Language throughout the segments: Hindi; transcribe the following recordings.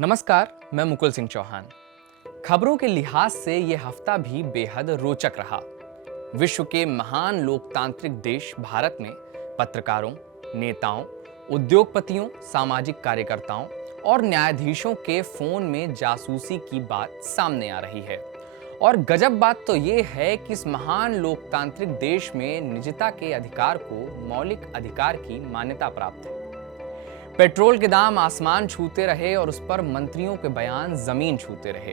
नमस्कार, मैं मुकुल सिंह चौहान। खबरों के लिहाज से यह हफ्ता भी बेहद रोचक रहा। विश्व के महान लोकतांत्रिक देश भारत में पत्रकारों, नेताओं, उद्योगपतियों, सामाजिक कार्यकर्ताओं और न्यायाधीशों के फोन में जासूसी की बात सामने आ रही है। और गजब बात तो यह है कि इस महान लोकतांत्रिक देश में निजता के अधिकार को मौलिक अधिकार की मान्यता प्राप्त है। पेट्रोल के दाम आसमान छूते रहे और उस पर मंत्रियों के बयान जमीन छूते रहे।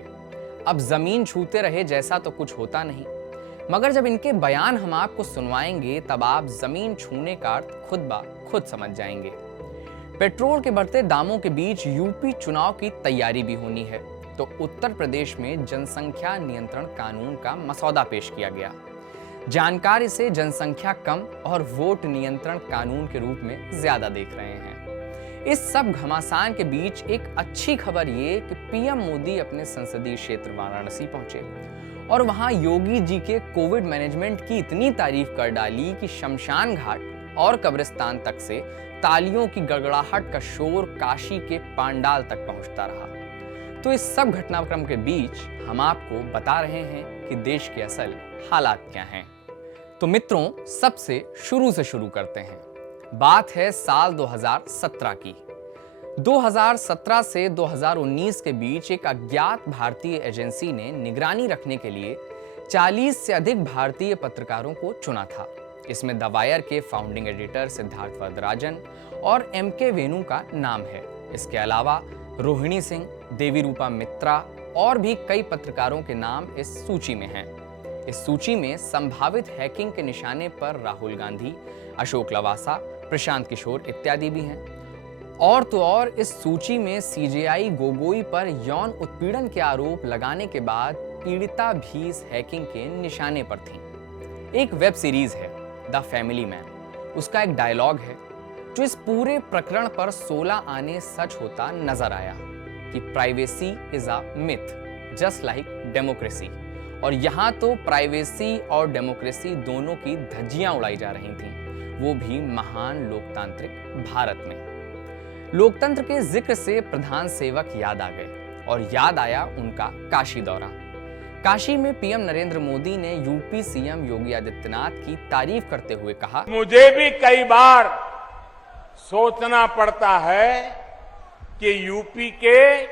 अब जमीन छूते रहे जैसा तो कुछ होता नहीं, मगर जब इनके बयान हम आपको सुनवाएंगे तब आप जमीन छूने का अर्थ खुद ब खुद समझ जाएंगे। पेट्रोल के बढ़ते दामों के बीच यूपी चुनाव की तैयारी भी होनी है, तो उत्तर प्रदेश में जनसंख्या नियंत्रण कानून का मसौदा पेश किया गया। जानकार इसे जनसंख्या कम और वोट नियंत्रण कानून के रूप में ज्यादा देख रहे हैं। इस सब घमासान के बीच एक अच्छी खबर ये कि पीएम मोदी अपने संसदीय क्षेत्र वाराणसी पहुंचे और वहां योगी जी के कोविड मैनेजमेंट की इतनी तारीफ कर डाली कि शमशान घाट और कब्रिस्तान तक से तालियों की गड़गड़ाहट का शोर काशी के पांडाल तक पहुंचता रहा। तो इस सब घटनाक्रम के बीच हम आपको बता रहे हैं कि देश के असल हालात क्या हैं। तो मित्रों, सबसे शुरू करते हैं। बात है साल 2017 की। 2017 से 2019 के बीच एक अज्ञात भारतीय एजेंसी ने निगरानी रखने के लिए 40 से अधिक भारतीय पत्रकारों को चुना था। इसमें द वायर के फाउंडिंग एडिटर सिद्धार्थ वरदराजन और एमके वेणु का नाम है। इसके अलावा रोहिणी सिंह, देवी रूपा मित्रा और भी कई पत्रकारों के नाम इस सूची में हैं। इस सूची में संभावित हैकिंग के निशाने पर राहुल गांधी, अशोक लवासा, प्रशांत किशोर इत्यादि भी हैं। और तो और इस सूची में सीजेआई गोगोई पर यौन उत्पीड़न के आरोप लगाने के बाद पीड़िता भी इस हैकिंग के निशाने पर थी। एक वेब सीरीज है द फैमिली मैन, उसका एक डायलॉग है जो इस पूरे प्रकरण पर 16 आने सच होता नजर आया कि privacy is a myth just like democracy. और यहां तो प्राइवेसी और डेमोक्रेसी दोनों की धज्जियां उड़ाई जा रही थीं, वो भी महान लोकतांत्रिक भारत में। लोकतंत्र के जिक्र से प्रधान सेवक याद आ गए और याद आया उनका काशी दौरा। काशी में पीएम नरेंद्र मोदी ने यूपी सीएम योगी आदित्यनाथ की तारीफ करते हुए कहा, मुझे भी कई बार सोचना पड़ता है कि यूपी के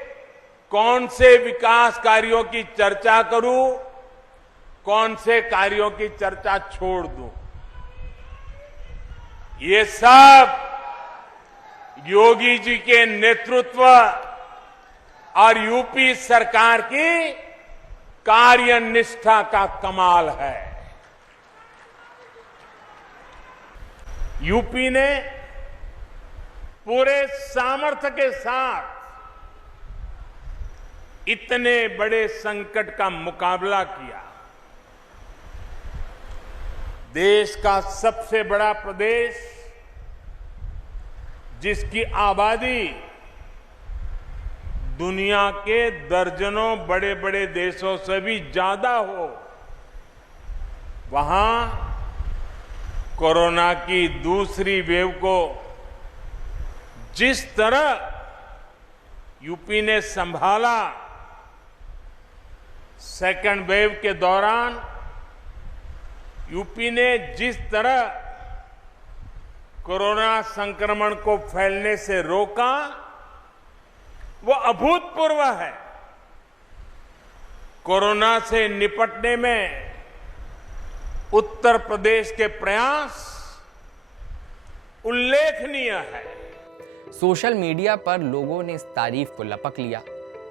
कौन से विकास कार्यों की चर्चा करूं, कौन से कार्यों की चर्चा छोड़ दूं। ये सब योगी जी के नेतृत्व और यूपी सरकार की कार्यनिष्ठा का कमाल है। यूपी ने पूरे सामर्थ्य के साथ इतने बड़े संकट का मुकाबला किया। देश का सबसे बड़ा प्रदेश, जिसकी आबादी दुनिया के दर्जनों बड़े बड़े देशों से भी ज्यादा हो, वहां कोरोना की दूसरी वेव को जिस तरह यूपी ने संभाला, सेकेंड वेव के दौरान यूपी ने जिस तरह कोरोना संक्रमण को फैलने से रोका, वो अभूतपूर्व है। कोरोना से निपटने में उत्तर प्रदेश के प्रयास उल्लेखनीय है। सोशल मीडिया पर लोगों ने इस तारीफ को लपक लिया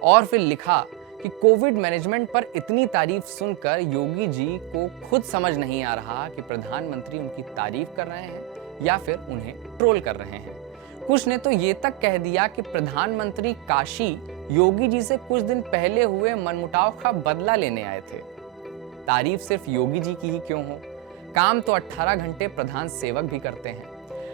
और फिर लिखा कि कोविड मैनेजमेंट पर इतनी तारीफ सुनकर योगी जी को खुद समझ नहीं आ रहा कि प्रधानमंत्री उनकी तारीफ कर रहे हैं या फिर उन्हें ट्रोल कर रहे हैं। कुछ ने तो ये तक कह दिया कि प्रधानमंत्री काशी योगी जी से कुछ दिन पहले हुए मनमुटाव का बदला लेने आए थे। तारीफ सिर्फ योगी जी की ही क्यों हो, काम तो 18 घंटे प्रधान सेवक भी करते हैं।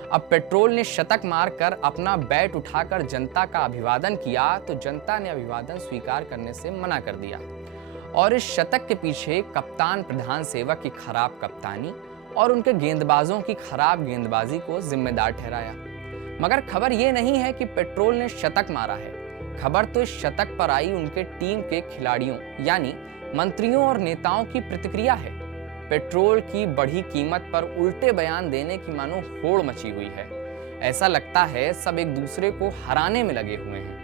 अब पेट्रोल ने शतक मारकर अपना बैट उठाकर जनता का अभिवादन किया तो जनता ने अभिवादन स्वीकार करने से मना कर दिया और इस शतक के पीछे कप्तान प्रधान सेवक की खराब कप्तानी और उनके गेंदबाजों की खराब गेंदबाजी को जिम्मेदार ठहराया। मगर खबर यह नहीं है कि पेट्रोल ने शतक मारा है, खबर तो इस शतक पर आई उनके टीम के खिलाड़ियों यानी मंत्रियों और नेताओं की प्रतिक्रिया है। पेट्रोल की बढ़ी कीमत पर उल्टे बयान देने की मानो होड़ मची हुई है। ऐसा लगता है सब एक दूसरे को हराने में लगे हुए हैं।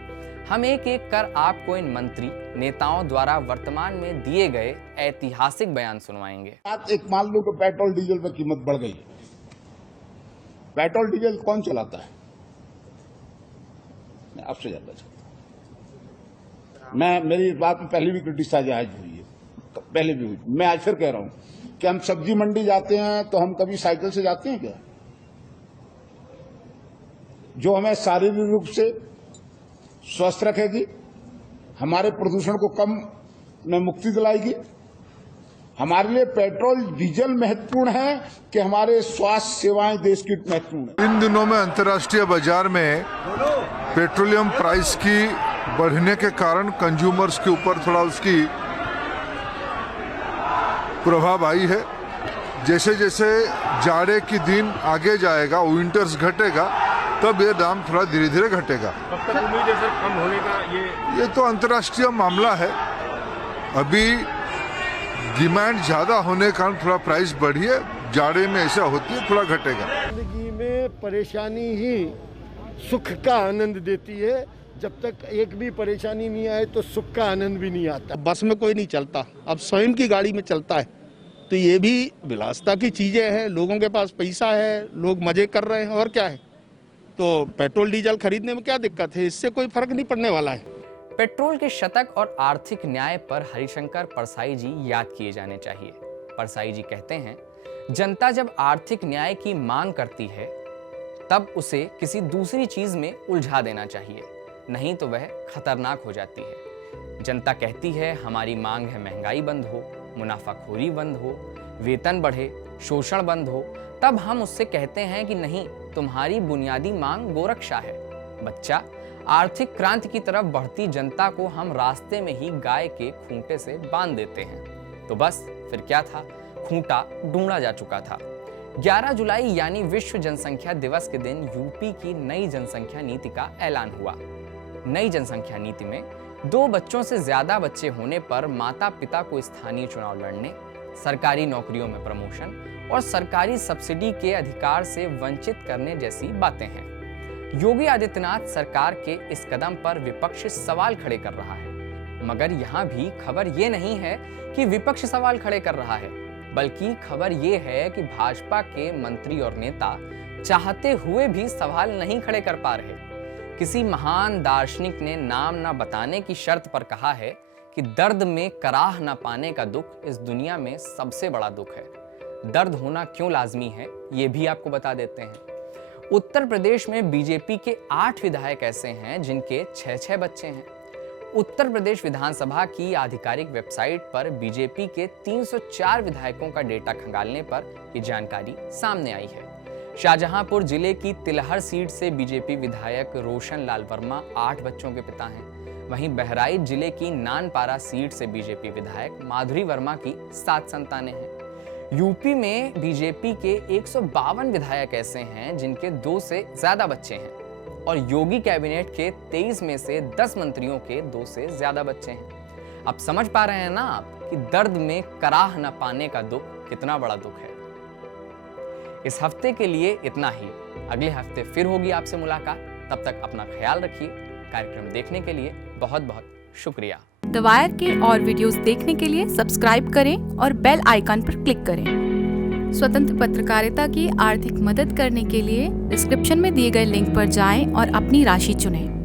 हम एक एक कर आपको इन मंत्री नेताओं द्वारा वर्तमान में दिए गए ऐतिहासिक बयान सुनवाएंगे। आज एक मान लो कि पेट्रोल डीजल पर कीमत बढ़ गई। पेट्रोल डीजल कौन चलाता है? मैं आपसे जानना चाहता हूं। मेरी इस बात में पहले भी क्रिटिसाइज हुई है, पहले भी हुई। मैं आज फिर कह रहा हूं कि हम सब्जी मंडी जाते हैं तो हम कभी साइकिल से जाते हैं क्या? जो हमें शारीरिक रूप से स्वस्थ रखेगी, हमारे प्रदूषण को कम में मुक्ति दिलाएगी। हमारे लिए पेट्रोल डीजल महत्वपूर्ण है कि हमारे स्वास्थ्य सेवाएं देश की महत्वपूर्ण है। इन दिनों में अंतर्राष्ट्रीय बाजार में पेट्रोलियम प्राइस की बढ़ने के कारण कंज्यूमर्स के ऊपर थोड़ा उसकी प्रभाव आई है। जैसे जैसे जाड़े की दिन आगे जाएगा, विंटर्स घटेगा, तब ये दाम थोड़ा धीरे धीरे घटेगा। कब तक उम्मीद है सर कम होने का? ये तो अंतर्राष्ट्रीय मामला है। अभी डिमांड ज्यादा होने के कारण थोड़ा प्राइस बढ़ी है। जाड़े में ऐसा होती है, थोड़ा घटेगा। जिंदगी में परेशानी ही सुख का आनंद देती है। जब तक एक भी परेशानी नहीं आए तो सुख का आनंद भी नहीं आता। बस में कोई नहीं चलता, अब स्वयं की गाड़ी में चलता है, तो ये भी विलासिता की चीजें हैं। लोगों के पास पैसा है, लोग मजे कर रहे हैं, और क्या है। तो पेट्रोल डीजल खरीदने में क्या दिक्कत है? इससे कोई फर्क नहीं पड़ने वाला है। पेट्रोल के शतक और आर्थिक न्याय पर हरिशंकर परसाई जी याद किए जाने चाहिए। परसाई जी कहते हैं, जनता जब आर्थिक न्याय की मांग करती है तब उसे किसी दूसरी चीज में उलझा देना चाहिए, नहीं तो वह खतरनाक हो जाती है। जनता कहती है हमारी मांग है महंगाई बंद हो, मुनाफाखोरी बंद हो, वेतन बढ़े, शोषण बंद हो। तब हम उससे कहते हैं कि नहीं, तुम्हारी बुनियादी मांग गोरक्षा है। बच्चा, आर्थिक क्रांति की तरफ बढ़ती जनता को हम रास्ते में ही गाय के खूंटे से बांध देते हैं। तो बस फिर क्या था, खूंटा ढूंढा जा चुका था। 11 जुलाई यानी विश्व जनसंख्या दिवस के दिन यूपी की नई जनसंख्या नीति का ऐलान हुआ। नई जनसंख्या नीति में 2 बच्चों से ज्यादा बच्चे होने पर माता पिता को स्थानीय चुनाव लड़ने, सरकारी नौकरियों में प्रमोशन और सरकारी सब्सिडी के अधिकार से वंचित करने जैसी बातें हैं। योगी आदित्यनाथ सरकार के इस कदम पर विपक्ष सवाल खड़े कर रहा है। मगर यहाँ भी खबर ये नहीं है कि विपक्ष सवाल खड़े कर रहा है, बल्कि खबर ये है कि भाजपा के मंत्री और नेता चाहते हुए भी सवाल नहीं खड़े कर पा रहे। किसी महान दार्शनिक ने नाम ना बताने की शर्त पर कहा है कि दर्द में कराह ना पाने का दुख इस दुनिया में सबसे बड़ा दुख है। दर्द होना क्यों लाजमी है, ये भी आपको बता देते हैं। उत्तर प्रदेश में बीजेपी के 8 विधायक ऐसे हैं जिनके 6-6 बच्चे हैं। उत्तर प्रदेश विधानसभा की आधिकारिक वेबसाइट पर बीजेपी के 304 विधायकों का डेटा खंगालने पर यह जानकारी सामने आई है। शाहजहांपुर जिले की तिलहर सीट से बीजेपी विधायक रोशन लाल वर्मा 8 बच्चों के पिता हैं। वहीं बहराइच जिले की नानपारा सीट से बीजेपी विधायक माधुरी वर्मा की 7 संतानें हैं। यूपी में बीजेपी के 152 विधायक ऐसे हैं जिनके 2 से ज्यादा बच्चे हैं और योगी कैबिनेट के 23 में से 10 मंत्रियों के 2 से ज्यादा बच्चे हैं। अब समझ पा रहे हैं ना आप कि दर्द में कराह न पाने का दुख कितना बड़ा दुख है। इस हफ्ते के लिए इतना ही। अगले हफ्ते फिर होगी आपसे मुलाकात। तब तक अपना ख्याल रखिए। कार्यक्रम देखने के लिए बहुत बहुत शुक्रिया। द वायर के और वीडियोस देखने के लिए सब्सक्राइब करें और बेल आइकन पर क्लिक करें। स्वतंत्र पत्रकारिता की आर्थिक मदद करने के लिए डिस्क्रिप्शन में दिए गए लिंक पर जाएं और अपनी राशि चुनें।